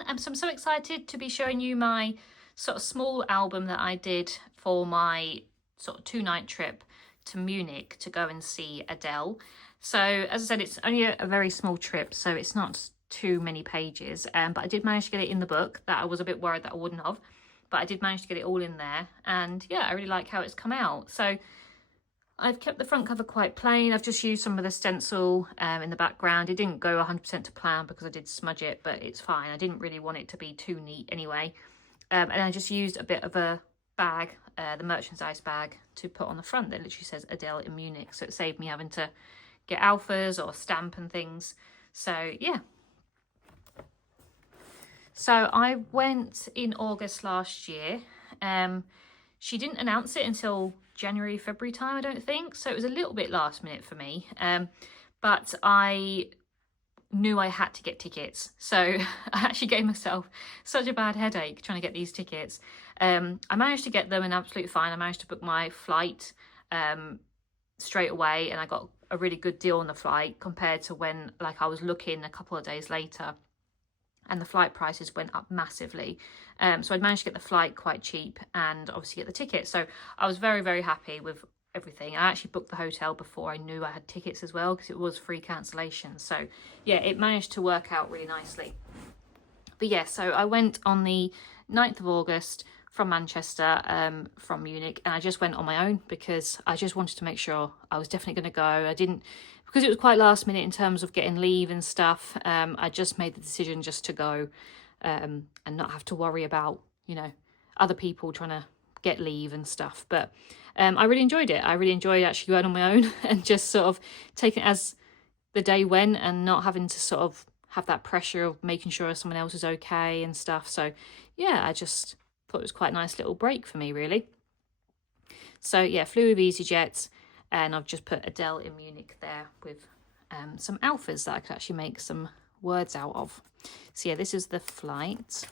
everyone. So I'm so excited to be showing you my sort of small album that I did for my sort of 2-night trip to Munich to go and see Adele. So as I said, it's only a very small trip, so it's not too many pages, but I did manage to get it in the book. That I was a bit worried that I wouldn't have, but I did manage to get it all in there, and yeah, I really like how it's come out. So I've kept the front cover quite plain. I've just used some of the stencil in the background. It didn't go 100% to plan because I did smudge it, but it's fine. I didn't really want it to be too neat anyway. And I just used a bit of a bag, the merchandise bag, to put on the front that literally says Adele in Munich. So it saved me having to get alphas or stamp and things. So yeah. So I went in August last year. She didn't announce it until January, February time, I don't think. So it was a little bit last minute for me. But I knew I had to get tickets. So I actually gave myself such a bad headache trying to get these tickets. I managed to get them and absolutely fine. I managed to book my flight straight away, and I got a really good deal on the flight compared to when I was looking a couple of days later and the flight prices went up massively. So I'd managed to get the flight quite cheap and obviously get the ticket. So I was very, very happy with everything. I actually booked the hotel before I knew I had tickets as well, because it was free cancellation. So yeah, it managed to work out really nicely. But yeah, so I went on the 9th of August from Manchester, from Munich, and I just went on my own because I just wanted to make sure I was definitely going to go. I didn't, because it was quite last minute in terms of getting leave and stuff. I just made the decision just to go and not have to worry about, you know, other people trying to get leave and stuff. But I really enjoyed it. I really enjoyed actually going on my own and just sort of taking it as the day went and not having to sort of have that pressure of making sure someone else is okay and stuff. So yeah, I just thought it was quite a nice little break for me, really. So yeah, flew with EasyJet, and I've just put Adele in Munich there with some alphas that I could actually make some words out of. So yeah, this is the flight.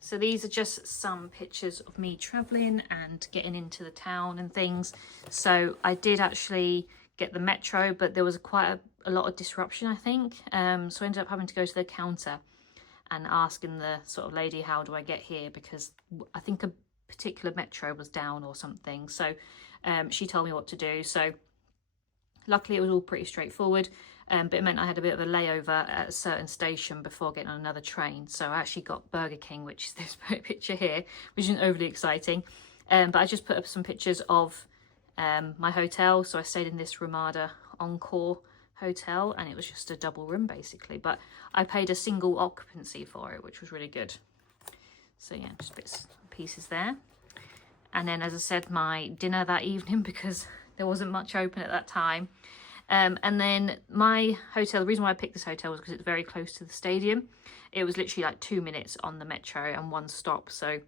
So these are just some pictures of me traveling and getting into the town and things. So I did actually get the metro, but there was quite a lot of disruption, I think. So I ended up having to go to the counter and asking the sort of lady, how do I get here? Because I think a particular metro was down or something. So she told me what to do. So luckily it was all pretty straightforward. But it meant I had a bit of a layover at a certain station before getting on another train. So I actually got Burger King, which is this picture here, which isn't overly exciting. But I just put up some pictures of my hotel. So I stayed in this Ramada Encore hotel, and it was just a double room basically. But I paid a single occupancy for it, which was really good. So yeah, just bits and pieces there. And then, as I said, my dinner that evening, because there wasn't much open at that time. And then my hotel, the reason why I picked this hotel was because it's very close to the stadium. It was literally like 2 minutes on the metro and one stop. So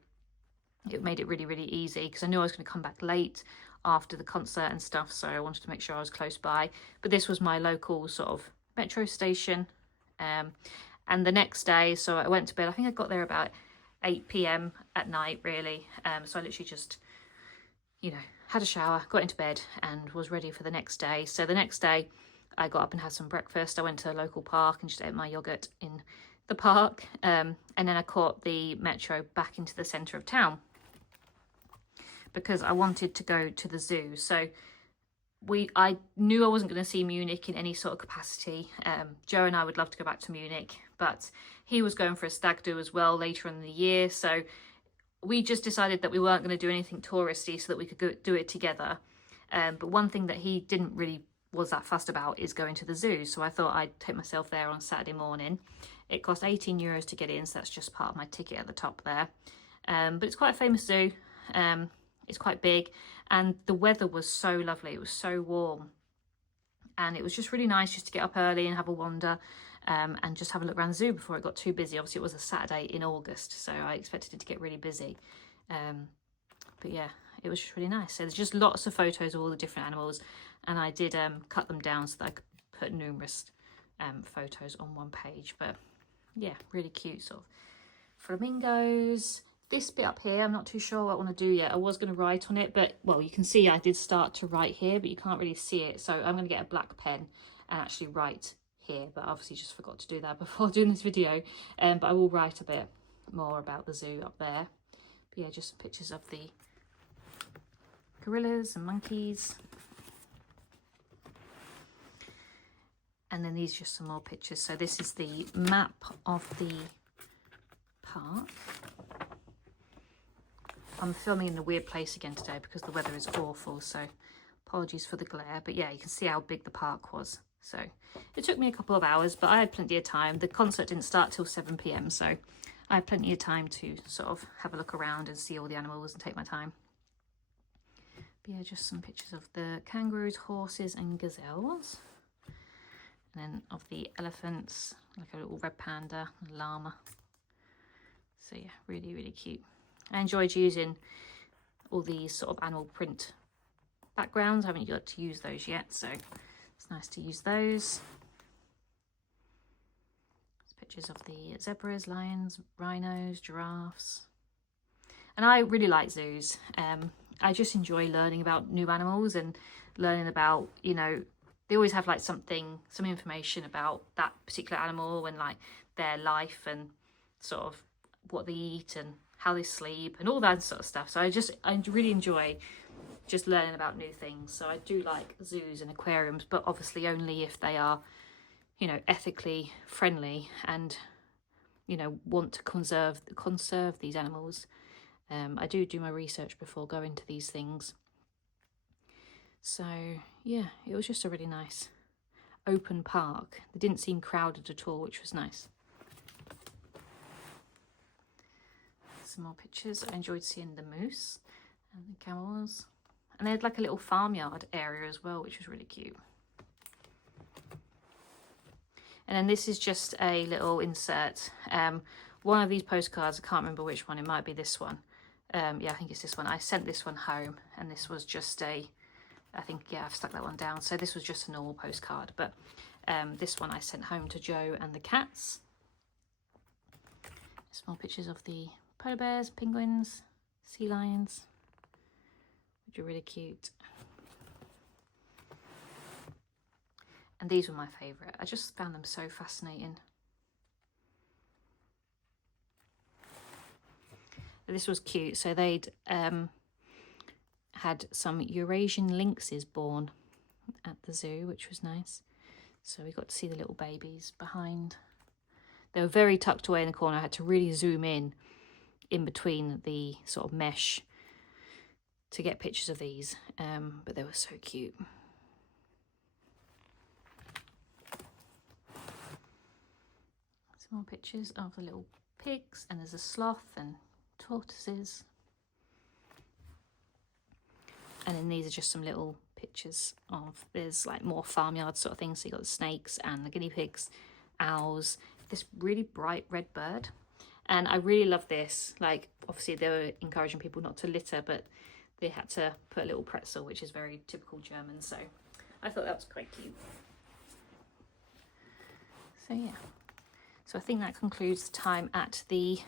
it made it really, really easy, because I knew I was going to come back late after the concert and stuff. So I wanted to make sure I was close by. But this was my local sort of metro station. And the next day, so I went to bed. I think I got there about 8 p.m. at night, really. So I literally just, you know, had a shower, got into bed, and was ready for the next day. So the next day I got up and had some breakfast. I went to a local park and just ate my yogurt in the park, and then I caught the metro back into the centre of town because I wanted to go to the zoo. So I knew I wasn't going to see Munich in any sort of capacity. Joe and I would love to go back to Munich, but he was going for a stag do as well later in the year. So we just decided that we weren't going to do anything touristy so that we could go do it together. But one thing that he didn't really was that fussed about is going to the zoo. So I thought I'd take myself there on Saturday morning. It cost €18 to get in, so that's just part of my ticket at the top there. But it's quite a famous zoo. It's quite big, and the weather was so lovely. It was so warm, and it was just really nice just to get up early and have a wander. And just have a look around the zoo before it got too busy. Obviously it was a Saturday in August, so I expected it to get really busy. But yeah, it was just really nice. So there's just lots of photos of all the different animals, and I did cut them down so that I could put numerous photos on one page. But yeah, really cute sort of flamingos. This bit up here, I'm not too sure what I want to do yet. I was going to write on it, but well, you can see I did start to write here, but you can't really see it. So I'm going to get a black pen and actually write here, but I obviously just forgot to do that before doing this video. But I will write a bit more about the zoo up there. But yeah, just some pictures of the gorillas and monkeys. And then these are just some more pictures. So this is the map of the park. I'm filming in a weird place again today because the weather is awful, so apologies for the glare. But yeah, you can see how big the park was. So it took me a couple of hours, but I had plenty of time. The concert didn't start till 7 p.m, so I had plenty of time to sort of have a look around and see all the animals and take my time. But yeah, just some pictures of the kangaroos, horses and gazelles. And then of the elephants, like a little red panda, llama. So yeah, really, really cute. I enjoyed using all these sort of animal print backgrounds. I haven't got to use those yet, so it's nice to use those. There's pictures of the zebras, lions, rhinos, giraffes. And I really like zoos. I just enjoy learning about new animals and learning about, you know, they always have like some information about that particular animal and like their life and sort of what they eat and how they sleep and all that sort of stuff. So I really enjoy just learning about new things. So I do like zoos and aquariums, but obviously only if they are, you know, ethically friendly and, you know, want to conserve these animals. I do my research before going to these things. So yeah, it was just a really nice open park. They didn't seem crowded at all, which was nice. Some more pictures. I enjoyed seeing the moose and the camels. And they had like a little farmyard area as well, which was really cute. And then this is just a little insert. One of these postcards, I can't remember which one, it might be this one. Yeah, I think it's this one. I sent this one home and this was just I think, yeah, I've stuck that one down. So this was just a normal postcard, but this one I sent home to Joe and the cats. Small pictures of the polar bears, penguins, sea lions, which are really cute. And these were my favourite. I just found them so fascinating. This was cute. So they'd had some Eurasian lynxes born at the zoo, which was nice. So we got to see the little babies behind. They were very tucked away in the corner. I had to really zoom in between the sort of mesh to get pictures of these, but they were so cute. Some more pictures of the little pigs, and there's a sloth and tortoises. And then these are just some little pictures of, there's like more farmyard sort of things. So you got the snakes and the guinea pigs, owls, this really bright red bird. And I really love this. Like, obviously they were encouraging people not to litter, but they had to put a little pretzel, which is very typical German. So I thought that was quite cute. So yeah. So I think that concludes the time at the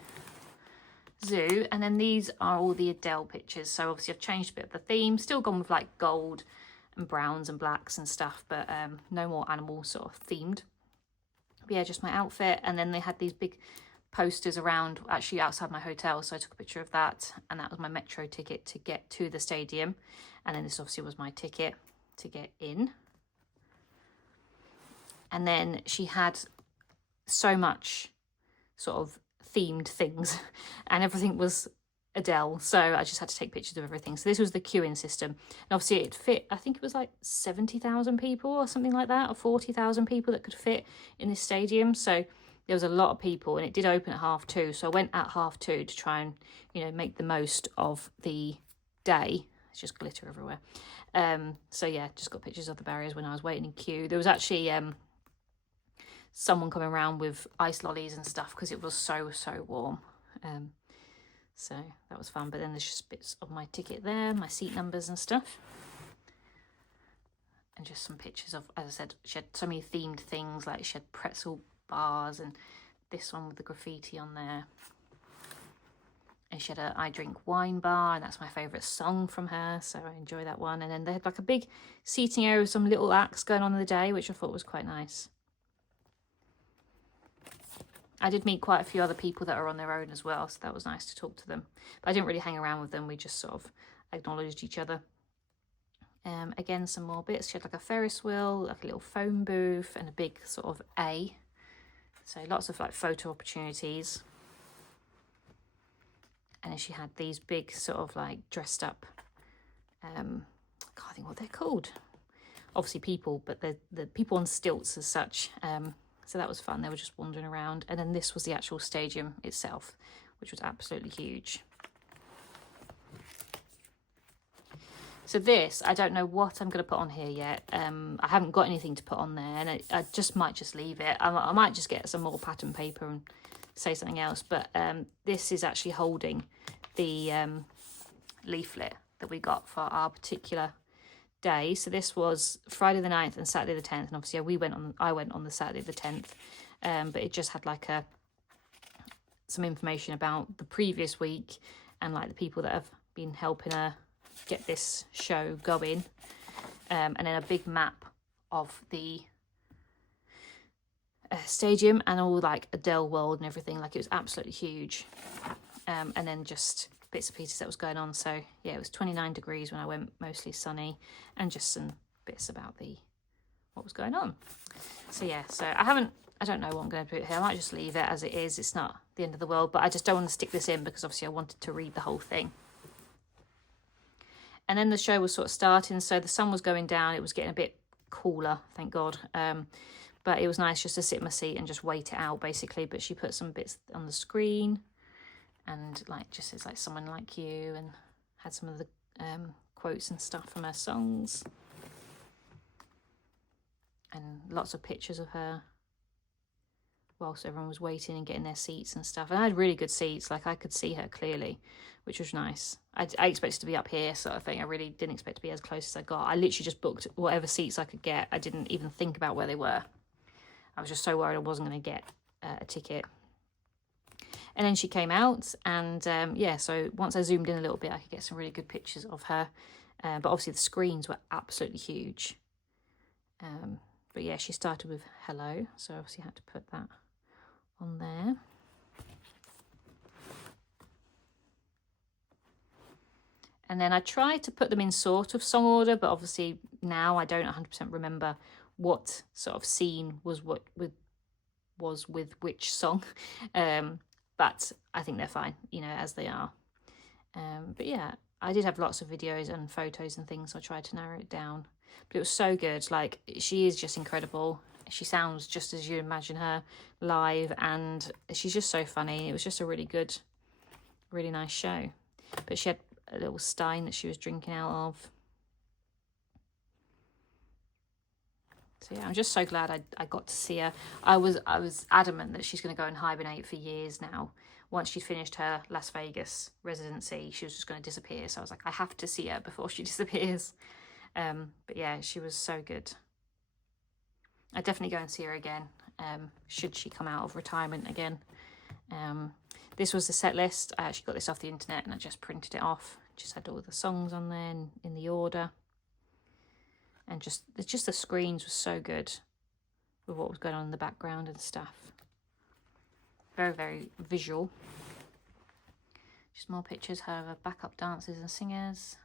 zoo. And then these are all the Adele pictures. So obviously I've changed a bit of the theme, still gone with like gold and browns and blacks and stuff, but no more animal sort of themed. But yeah, just my outfit. And then they had these big posters around, actually outside my hotel, so I took a picture of that, and that was my metro ticket to get to the stadium. And then this obviously was my ticket to get in. And then she had so much sort of themed things and everything was Adele, so I just had to take pictures of everything. So this was the queuing system, and obviously it fit, I think it was like 70,000 people or something like that, or 40,000 people that could fit in this stadium. So there was a lot of people, and it did open at 2:30, so I went at 2:30 to try and, you know, make the most of the day. It's just glitter everywhere. So yeah, just got pictures of the barriers when I was waiting in queue. There was actually someone coming around with ice lollies and stuff because it was so warm. So that was fun. But then there's just bits of my ticket there, my seat numbers and stuff. And just some pictures of, as I said, she had so many themed things, like she had pretzel bars and this one with the graffiti on there. And she had a I Drink Wine bar, and that's my favourite song from her, so I enjoy that one. And then they had like a big seating area with some little acts going on in the day, which I thought was quite nice. I did meet quite a few other people that are on their own as well, so that was nice to talk to them. But I didn't really hang around with them. We just sort of acknowledged each other. Again, some more bits. She had like a Ferris wheel, like a little phone booth, and a big sort of A. So lots of like photo opportunities. And then she had these big sort of like dressed up, I can't think what they're called. Obviously people, but the people on stilts as such. So that was fun. They were just wandering around. And then this was the actual stadium itself, which was absolutely huge. So this, I don't know what I'm going to put on here yet. I haven't got anything to put on there, and I might just leave it. I might just get some more pattern paper and say something else. But this is actually holding the leaflet that we got for our particular day. So this was Friday the 9th and Saturday the 10th. And obviously I went on the Saturday the 10th. But it just had like some information about the previous week and like the people that have been helping her get this show going, and then a big map of the stadium and all like Adele world and everything. Like it was absolutely huge, and then just bits and pieces that was going on. So yeah, it was 29 degrees when I went, mostly sunny, and just some bits about what was going on. So yeah, so I don't know what I'm going to do here. I might just leave it as it is. It's not the end of the world, but I just don't want to stick this in because obviously I wanted to read the whole thing. And then the show was sort of starting, so the sun was going down. It was getting a bit cooler, thank God. But it was nice just to sit in my seat and just wait it out, basically. But she put some bits on the screen, and like just says like "someone like you," and had some of the quotes and stuff from her songs, and lots of pictures of her whilst everyone was waiting and getting their seats and stuff. And I had really good seats, like I could see her clearly, which was nice. I expected to be up here sort of thing. I really didn't expect to be as close as I got. I literally just booked whatever seats I could get. I didn't even think about where they were. I was just so worried I wasn't going to get a ticket. And then she came out, and yeah, so once I zoomed in a little bit, I could get some really good pictures of her. But obviously the screens were absolutely huge. But yeah, she started with hello, so obviously had to put that on there. And then I tried to put them in sort of song order, but obviously now I don't 100% remember what sort of scene was with which song. But I think they're fine, you know, as they are. But yeah, I did have lots of videos and photos and things, so I tried to narrow it down. But it was so good. Like, she is just incredible. She sounds just as you imagine her live, and she's just so funny. It was just a really good, really nice show. But she had a little stein that she was drinking out of. So yeah, I'm just so glad I got to see her. I was adamant that she's going to go and hibernate for years now. Once she'd finished her Las Vegas residency, she was just going to disappear. So I was like, I have to see her before she disappears. But yeah, she was so good. I'd definitely go and see her again, should she come out of retirement again. This was the set list. I actually got this off the internet and I just printed it off. Just had all the songs on there in the order. And just the screens were so good with what was going on in the background and stuff. Very, very visual. Just more pictures of her backup dancers and singers.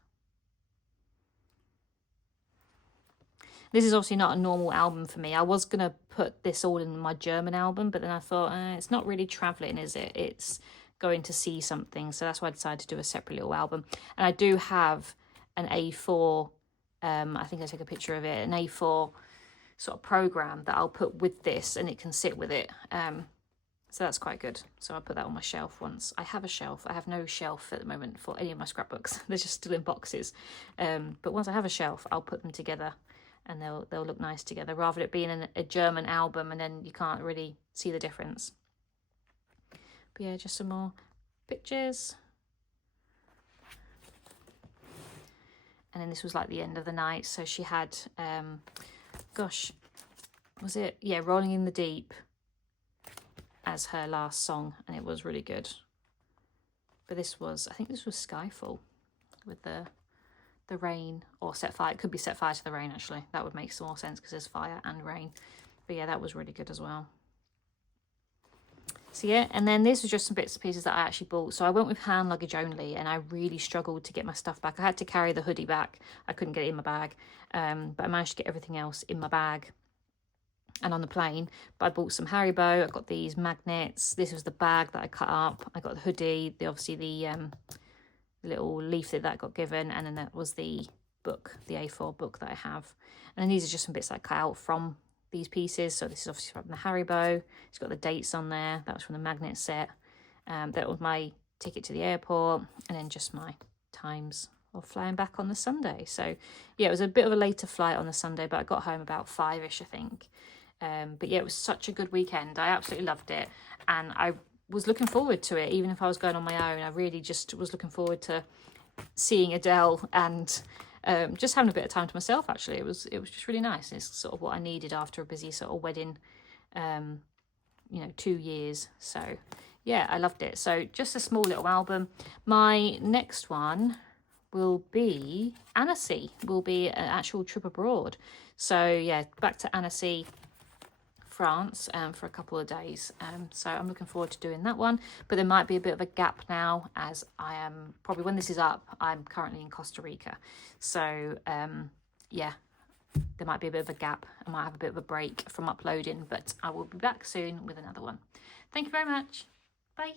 This is obviously not a normal album for me. I was going to put this all in my German album, but then I thought, it's not really travelling, is it? It's going to see something. So that's why I decided to do a separate little album. And I do have an A4, I think I took a picture of it, an A4 sort of program that I'll put with this, and it can sit with it. So that's quite good. So I'll put that on my shelf once. I have a shelf. I have no shelf at the moment for any of my scrapbooks. They're just still in boxes. But once I have a shelf, I'll put them together, and they'll look nice together, rather than it being a German album and then you can't really see the difference. But yeah, just some more pictures. And then this was like the end of the night. So she had, gosh, was it? Yeah, Rolling in the Deep as her last song, and it was really good. But this was, I think this was Skyfall with the rain, or Set Fire. It could be Set Fire to the Rain, actually. That would make some more sense because there's fire and rain. But yeah, that was really good as well. So yeah, and then these were just some bits and pieces that I actually bought. So I went with hand luggage only, and I really struggled to get my stuff back. I had to carry the hoodie back. I couldn't get it in my bag, but I managed to get everything else in my bag and on the plane. But I bought some Haribo. I got these magnets. This was the bag that I cut up. I got the hoodie, obviously the little leaflet that I got given, and then that was the book, the A4 book that I have. And then these are just some bits that I cut out from these pieces. So this is obviously from the Haribo. It's got the dates on there. That was from the magnet set. That was my ticket to the airport, and then just my times of flying back on the Sunday. So yeah, it was a bit of a later flight on the Sunday, but I got home about 5ish, I think. But yeah, it was such a good weekend. I absolutely loved it, and I was looking forward to it. Even if I was going on my own, I really just was looking forward to seeing Adele and just having a bit of time to myself. Actually, it was just really nice. It's sort of what I needed after a busy sort of wedding, 2 years. So yeah, I loved it. So just a small little album. My next one will be Annecy, will be an actual trip abroad. So yeah, back to Annecy, France, for a couple of days. So I'm looking forward to doing that one, but there might be a bit of a gap now, as I am probably, when this is up, I'm currently in Costa Rica. So yeah, there might be a bit of a gap. I might have a bit of a break from uploading, but I will be back soon with another one. Thank you very much. Bye.